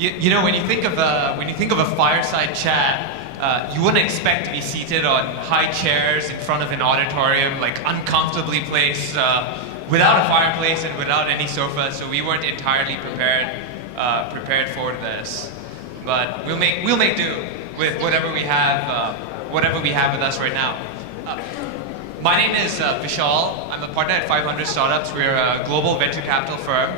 You know, when you think of a fireside chat, you wouldn't expect to be seated on high chairs in front of an auditorium, like uncomfortably placed, without a fireplace and without any sofa. So we weren't entirely prepared for this. But we'll make do with whatever we have with us right now. My name is Vishal. I'm a partner at 500 Startups. We're a global venture capital firm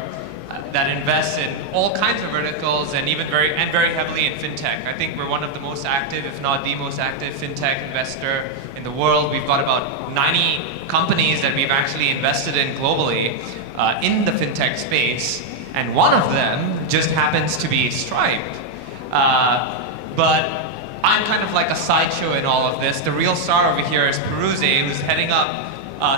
that invests in all kinds of verticals and very heavily in fintech. I think we're one of the most active, if not the most active, fintech investor in the world. We've got about 90 companies that we've actually invested in globally in the fintech space, and one of them just happens to be Stripe. But I'm kind of like a sideshow in all of this. The real star over here is Peruze, who's heading up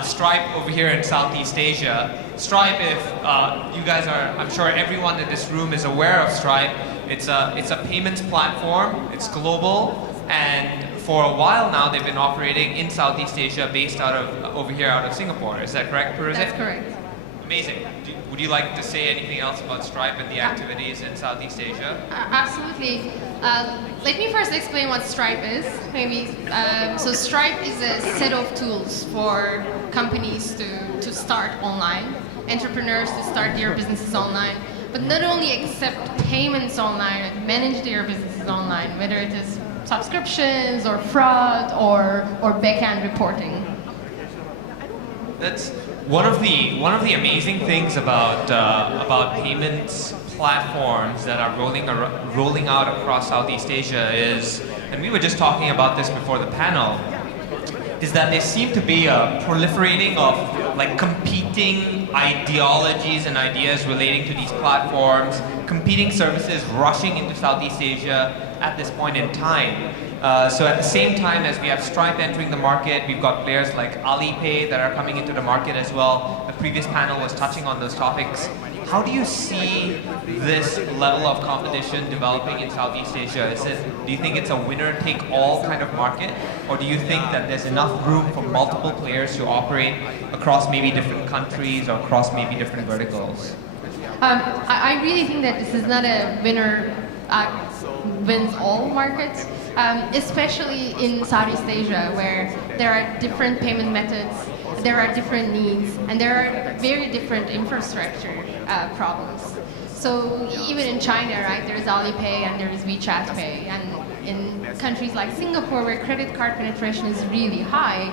Stripe over here in Southeast Asia. Stripe, if you guys are, I'm sure everyone in this room is aware of Stripe. It's a payments platform. It's global, and for a while now they've been operating in Southeast Asia, based over here out of Singapore. Is that correct, Peruze? That's correct. Amazing. Would you like to say anything else about Stripe and the activities in Southeast Asia? Absolutely. Let me first explain what Stripe is, maybe. So Stripe is a set of tools for companies to start online, entrepreneurs to start their businesses online, but not only accept payments online and manage their businesses online, whether it is subscriptions or fraud or back-end reporting. That's one of the amazing things about payments platforms that are rolling out across Southeast Asia is, and we were just talking about this before the panel, is that there seem to be a proliferating of like competing ideologies and ideas relating to these platforms, competing services rushing into Southeast Asia at this point in time. So at the same time as we have Stripe entering the market, we've got players like Alipay that are coming into the market as well. The previous panel was touching on those topics. How do you see this level of competition developing in Southeast Asia? Do you think it's a winner-take-all kind of market? Or do you think that there's enough room for multiple players to operate across maybe different countries or across maybe different verticals? I really think that this is not a winner wins all market, especially in Southeast Asia, where there are different payment methods, there are different needs, and there are very different infrastructure problems. So even in China, right, there is Alipay and there is WeChat Pay, and in countries like Singapore, where credit card penetration is really high,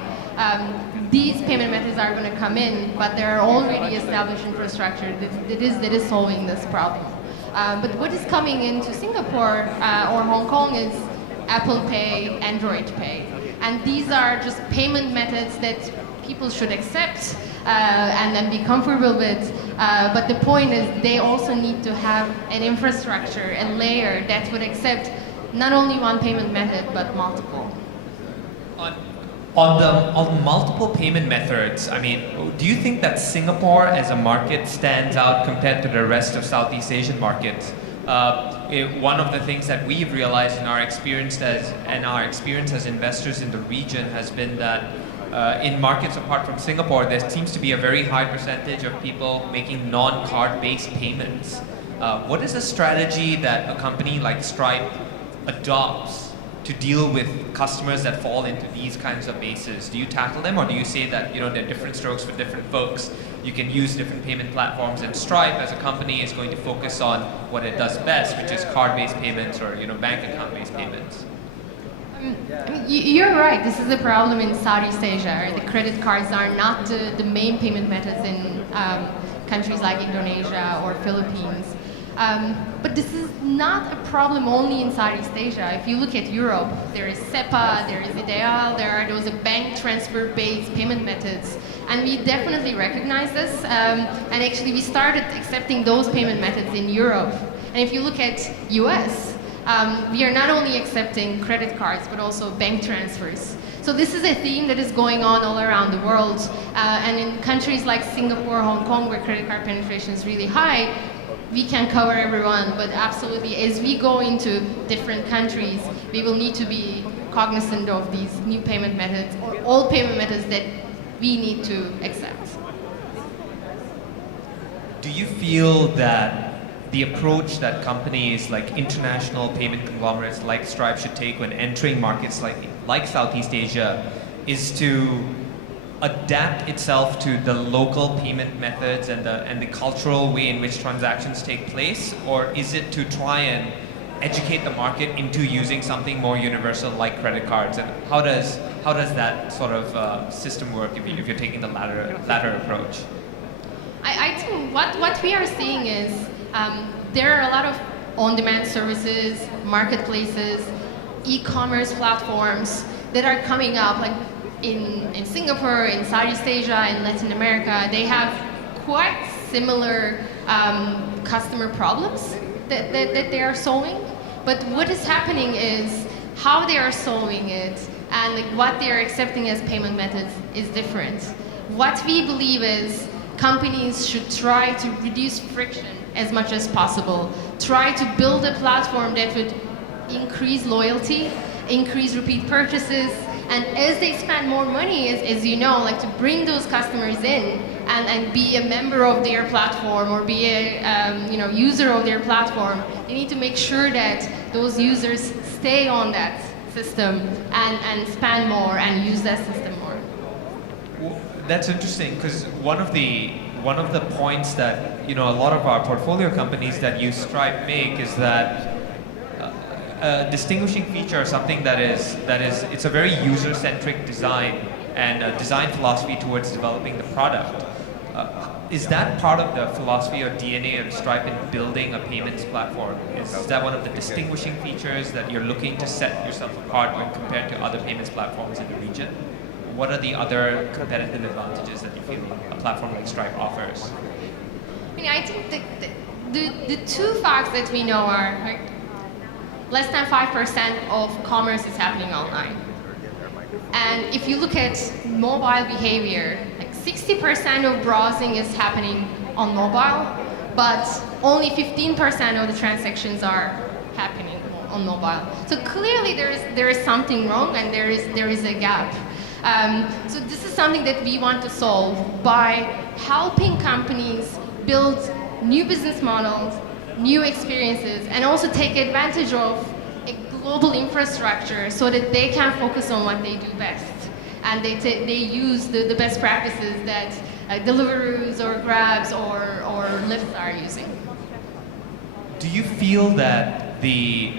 these payment methods are going to come in, but there are already established infrastructure that is solving this problem. But what is coming into Singapore or Hong Kong is Apple Pay, Android Pay. And these are just payment methods that people should accept and then be comfortable with. But the point is they also need to have an infrastructure, a layer that would accept not only one payment method, but multiple. On multiple payment methods, I mean, do you think that Singapore as a market stands out compared to the rest of Southeast Asian markets? One of the things that we've realized in our experience as investors in the region has been that in markets apart from Singapore, there seems to be a very high percentage of people making non-card-based payments. What is a strategy that a company like Stripe adopts to deal with customers that fall into these kinds of bases? Do you tackle them, or do you say that there are different strokes for different folks? You can use different payment platforms, and Stripe as a company is going to focus on what it does best, which is card-based payments or bank account-based payments. You're right. This is the problem in Southeast Asia. The credit cards are not the main payment methods in countries like Indonesia or Philippines. But this is not a problem only in Southeast Asia. If you look at Europe, there is SEPA, there is Ideal, there are those bank transfer-based payment methods. And we definitely recognize this. And actually, we started accepting those payment methods in Europe. And if you look at US, we are not only accepting credit cards, but also bank transfers. So this is a theme that is going on all around the world. And in countries like Singapore, Hong Kong, where credit card penetration is really high, we can cover everyone, but absolutely, as we go into different countries, we will need to be cognizant of these new payment methods, or all payment methods that we need to accept. Do you feel that the approach that companies like international payment conglomerates like Stripe should take when entering markets like Southeast Asia is to adapt itself to the local payment methods and the cultural way in which transactions take place, or is it to try and educate the market into using something more universal like credit cards? And how does that sort of system work if you're taking the latter approach? I think what we are seeing is there are a lot of on-demand services, marketplaces, e-commerce platforms that are coming up, like in Singapore, in Southeast Asia, in Latin America. They have quite similar customer problems that they are solving. But what is happening is how they are solving it and like what they are accepting as payment methods is different. What we believe is companies should try to reduce friction as much as possible. Try to build a platform that would increase loyalty, increase repeat purchases, and as they spend more money, as you know, like to bring those customers in and be a member of their platform or be a user of their platform, they need to make sure that those users stay on that system and spend more and use that system more. Well, that's interesting, because one of the points that a lot of our portfolio companies that use Stripe make is that a distinguishing feature, something that is it's a very user-centric design and a design philosophy towards developing the product. Is that part of the philosophy or DNA of Stripe in building a payments platform? Is that one of the distinguishing features that you're looking to set yourself apart when compared to other payments platforms in the region? What are the other competitive advantages that you feel a platform like Stripe offers? I think the two facts that we know are like, less than 5% of commerce is happening online. And if you look at mobile behavior, like 60% of browsing is happening on mobile, but only 15% of the transactions are happening on mobile. So clearly there is something wrong and there is a gap. So this is something that we want to solve by helping companies build new business models, new experiences, and also take advantage of a global infrastructure so that they can focus on what they do best. And they use the best practices that Deliveroo or Grabs or Lyft are using. Do you feel that the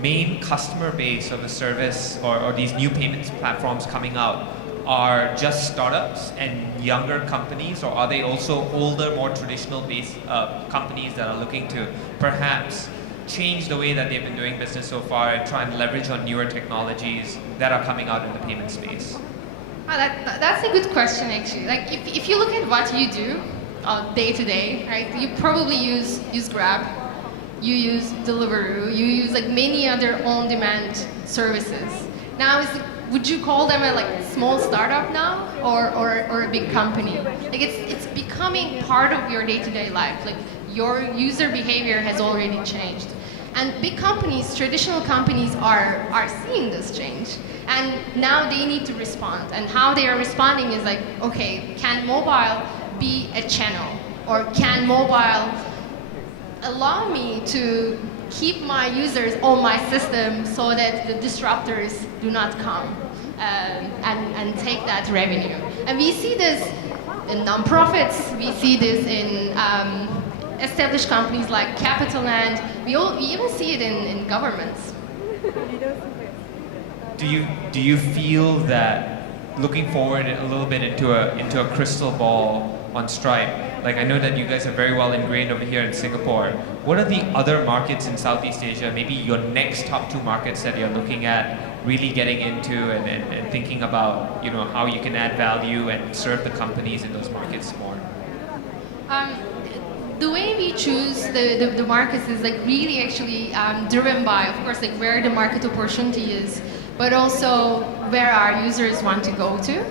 main customer base of the service or these new payments platforms coming out are just startups and younger companies, or are they also older, more traditional based companies that are looking to perhaps change the way that they've been doing business so far and try and leverage on newer technologies that are coming out in the payment space? That's a good question, actually. Like if you look at what you do day to day, right? You probably use Grab, you use Deliveroo, you use like many other on-demand services. Now, would you call them a small startup now, or a big company? Like it's becoming part of your day-to-day life. Like your user behavior has already changed, and big companies, traditional companies, are seeing this change, and now they need to respond. And how they are responding is like, okay, can mobile be a channel, or can mobile allow me to keep my users on my system so that the disruptors do not come and take that revenue. And we see this in nonprofits, we see this in established companies like CapitaLand, we even see it in governments. Do you feel that, looking forward a little bit into a crystal ball on Stripe, like I know that you guys are very well ingrained over here in Singapore, what are the other markets in Southeast Asia, maybe your next top 2 markets that you're looking at really getting into and thinking about how you can add value and serve the companies in those markets more? The way we choose the markets is like really actually driven by, of course, like where the market opportunity is, but also where our users want to go to.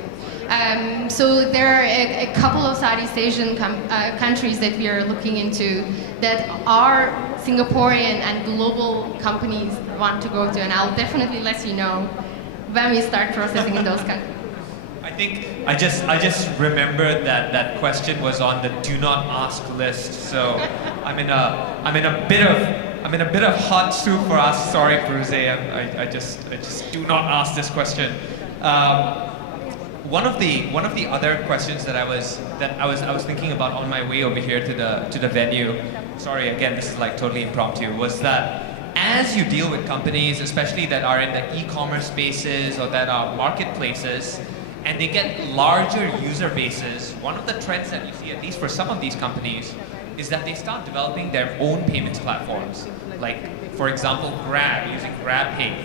So there are a couple of Southeast Asian countries that we are looking into that our Singaporean and global companies want to go to, and I'll definitely let you know when we start processing in those countries. I think I just remembered that that question was on the do not ask list. So I'm in a bit of hot soup for us. Sorry, Bruce. I just do not ask this question. One of the other questions that I was thinking about on my way over here to the venue. Sorry, again, this is like totally impromptu. Was that as you deal with companies, especially that are in the e-commerce spaces or that are marketplaces, and they get larger user bases, one of the trends that you see, at least for some of these companies, is that they start developing their own payments platforms. Like, for example, Grab using GrabPay,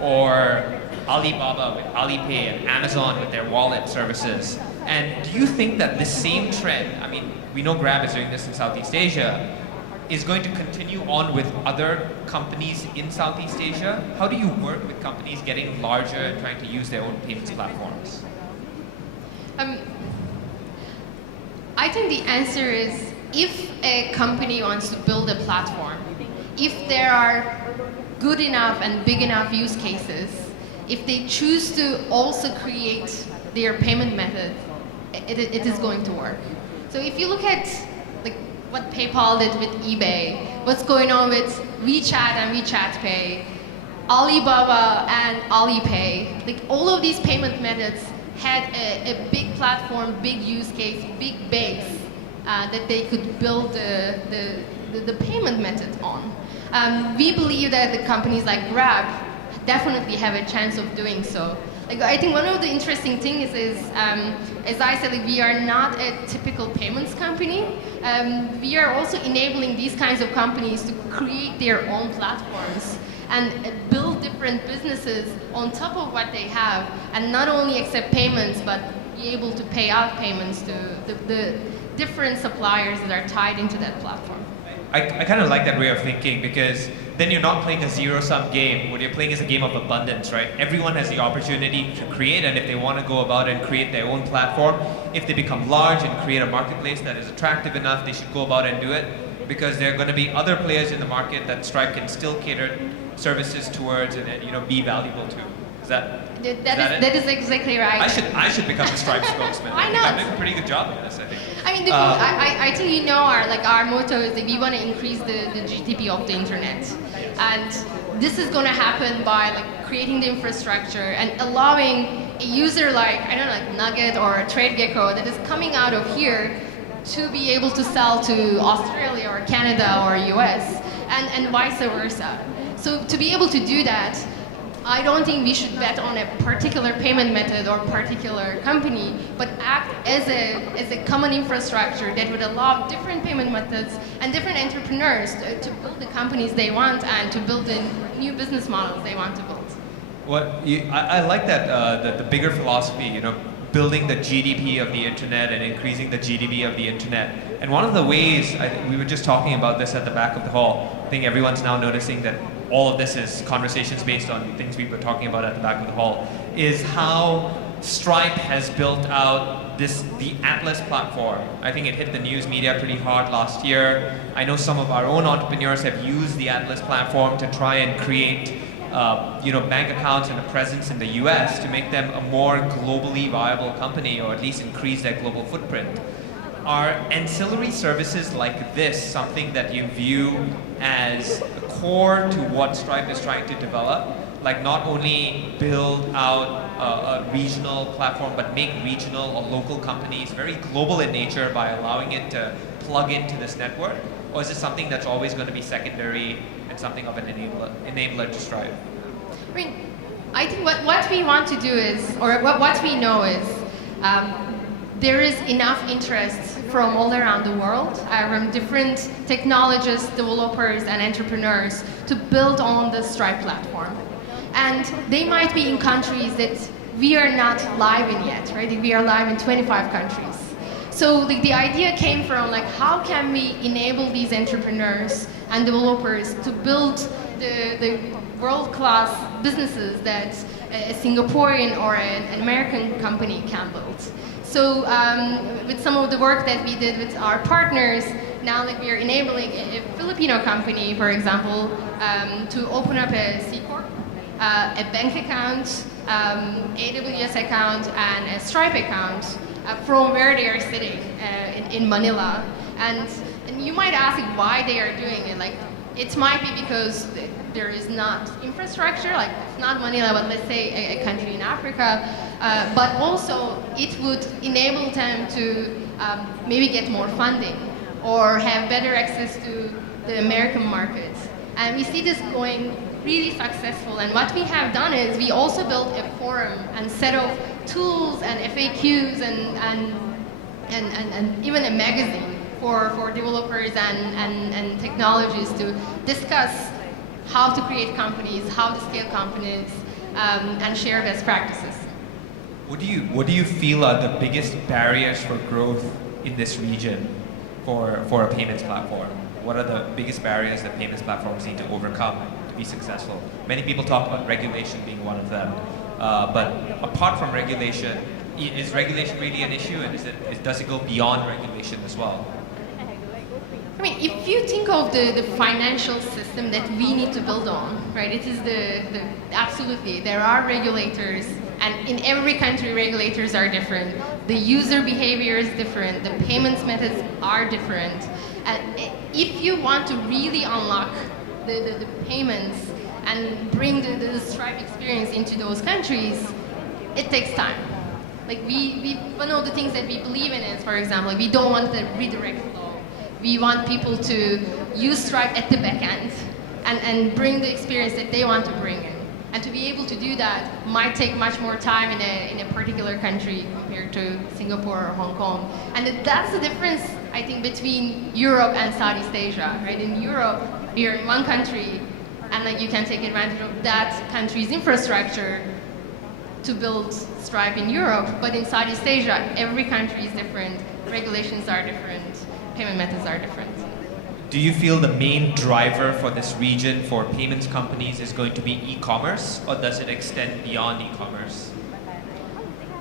or Alibaba with Alipay, and Amazon with their wallet services. And do you think that this same trend, I mean, we know Grab is doing this in Southeast Asia, is going to continue on with other companies in Southeast Asia? How do you work with companies getting larger and trying to use their own payments platforms? I think the answer is, if a company wants to build a platform, if there are good enough and big enough use cases, if they choose to also create their payment method, it is going to work. So if you look at what PayPal did with eBay, what's going on with WeChat and WeChat Pay, Alibaba and Alipay, like all of these payment methods had a big platform, big use case, big base that they could build the payment method on. We believe that the companies like Grab definitely have a chance of doing so. Like, I think one of the interesting things is, as I said, we are not a typical payments company. We are also enabling these kinds of companies to create their own platforms and build different businesses on top of what they have, and not only accept payments, but be able to pay out payments to the different suppliers that are tied into that platform. I kind of like that way of thinking, because then you're not playing a zero-sum game. What you're playing is a game of abundance, right? Everyone has the opportunity to create, and if they want to go about and create their own platform, if they become large and create a marketplace that is attractive enough, they should go about and do it, because there are going to be other players in the market that Stripe can still cater services towards and be valuable to. Is that is exactly right. I should become a Stripe spokesman. Why not? I'm doing a pretty good job of this, I think. I mean, I think our motto is that we want to increase the GDP of the internet, and this is going to happen by creating the infrastructure and allowing a user like Nugget or TradeGecko that is coming out of here to be able to sell to Australia or Canada or US, and vice versa. So to be able to do that, I don't think we should bet on a particular payment method or particular company, but act as a common infrastructure that would allow different payment methods and different entrepreneurs to build the companies they want and to build the new business models they want to build. I like that the bigger philosophy, building the GDP of the internet and increasing the GDP of the internet. And one of the ways, we were just talking about this at the back of the hall, I think everyone's now noticing that all of this is conversations based on things we were talking about at the back of the hall, is how Stripe has built out the Atlas platform. I think it hit the news media pretty hard last year. I know some of our own entrepreneurs have used the Atlas platform to try and create bank accounts and a presence in the US to make them a more globally viable company, or at least increase their global footprint. Are ancillary services like this something that you view as core to what Stripe is trying to develop? Like, not only build out a regional platform, but make regional or local companies very global in nature by allowing it to plug into this network? Or is it something that's always going to be secondary and something of an enabler to Stripe? I think what we want to do is, or what we know is, there is enough interest from all around the world, from different technologists, developers, and entrepreneurs to build on the Stripe platform. And they might be in countries that we are not live in yet, right? We are live in 25 countries. So the idea came from how can we enable these entrepreneurs and developers to build the world-class businesses that a Singaporean or an American company can build. So with some of the work that we did with our partners, now we are enabling a Filipino company, for example, to open up a C Corp, a bank account, AWS account and a Stripe account from where they are sitting in Manila. And you might ask why they are doing it. Like, it might be because there is not infrastructure, like it's not Manila, but let's say a country in Africa. But also it would enable them to maybe get more funding or have better access to the American markets. And we see this going really successful. And what we have done is we also built a forum and set of tools and FAQs and even a magazine for developers and technologies to discuss how to create companies, how to scale companies, and share best practices. What do you feel are the biggest barriers for growth in this region for a payments platform? What are the biggest barriers that payments platforms need to overcome to be successful? Many people talk about regulation being one of them, but apart from regulation, is regulation really an issue, and does it go beyond regulation as well? I mean, if you think of the financial system that we need to build on, right, it is absolutely, there are regulators, and in every country regulators are different. The user behavior is different, the payments methods are different. And if you want to really unlock the payments and bring the Stripe experience into those countries, it takes time. Like one of the things that we believe in is, for example, like we don't want the redirect flow. We want people to use Stripe at the back end and bring the experience that they want to bring in. And to be able to do that might take much more time in a particular country compared to Singapore or Hong Kong. And that's the difference, I think, between Europe and Southeast Asia, right? In Europe, you're in one country, and like you can take advantage of that country's infrastructure to build Stripe in Europe. But in Southeast Asia, every country is different, regulations are different, payment methods are different. Do you feel the main driver for this region for payments companies is going to be e-commerce, or does it extend beyond e-commerce?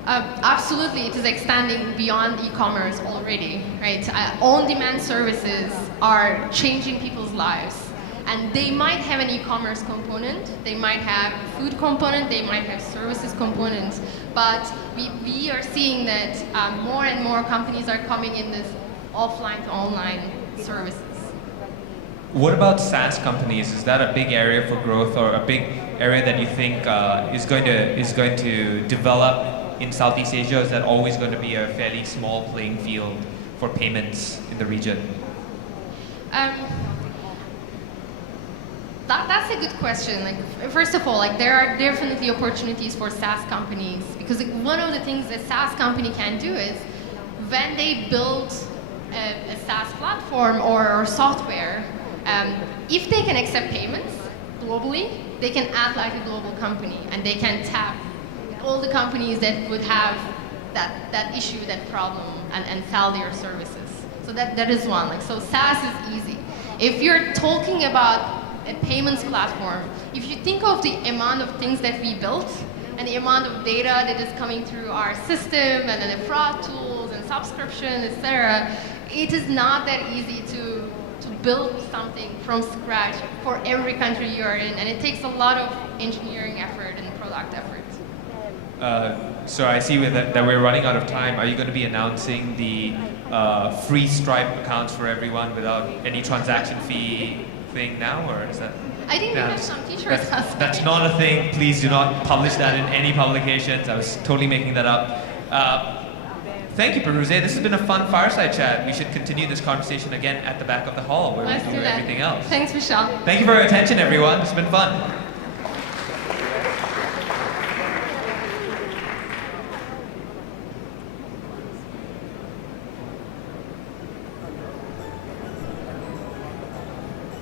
Absolutely, it is extending beyond e-commerce already, right? On-demand services are changing people's lives. And they might have an e-commerce component, they might have a food component, they might have services components, but we are seeing that more and more companies are coming in this offline to online services. What about SaaS companies? Is that a big area for growth, or a big area that you think is going to develop in Southeast Asia? Is that always going to be a fairly small playing field for payments in the region? That's a good question. Like, first of all, like there are definitely opportunities for SaaS companies, because like, one of the things a SaaS company can do is when they build a SaaS platform or software, if they can accept payments globally, they can act like a global company, and they can tap all the companies that would have that issue, that problem, and sell their services. So that is one. Like, so SaaS is easy. If you're talking about a payments platform, if you think of the amount of things that we built and the amount of data that is coming through our system, and then the fraud tools and subscription, etc., it is not that easy to build something from scratch for every country you are in, and it takes a lot of engineering effort and product effort. So I see that we're running out of time. Are you going to be announcing the free Stripe accounts for everyone without any transaction fee thing now, or is that? I think we have some t-shirts. That's not a thing. Please do not publish that in any publications. I was totally making that up. Thank you, Pirooz. This has been a fun fireside chat. We should continue this conversation again at the back of the hall where we do everything else. Thanks, Vishal. Thank you for your attention, everyone. It's been fun.